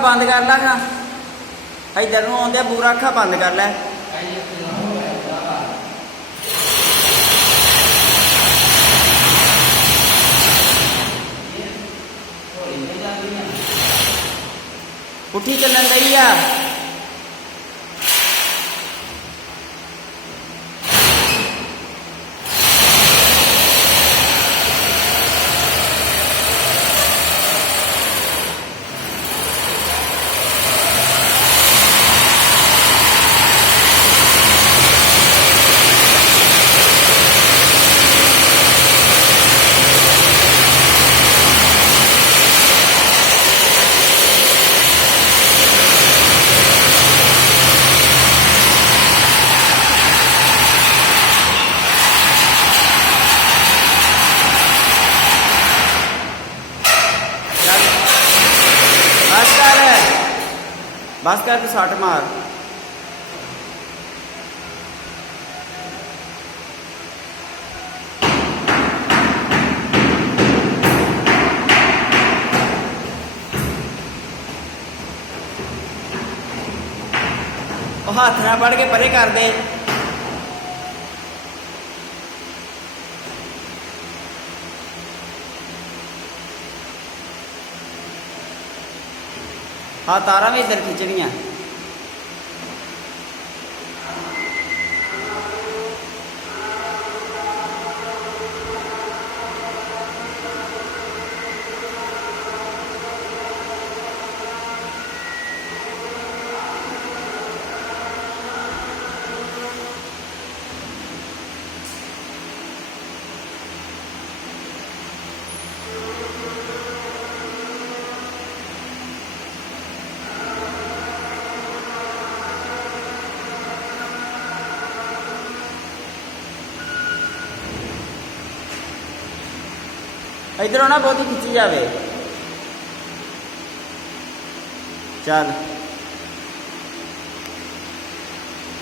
ਅੱਖਾਂ ਬੰਦ कर ला ना इधर ਨੂੰ ਆਉਂਦੇ ਪੂਰਾ ਅੱਖਾਂ ਬੰਦ कर ले पुठी चलन रही है बस कर सट मार हाथ ना पड़ के परे कर दे हाँ तारा भी इधर खिंचनिया इधरों ना बहुत ही खिंची जावे चल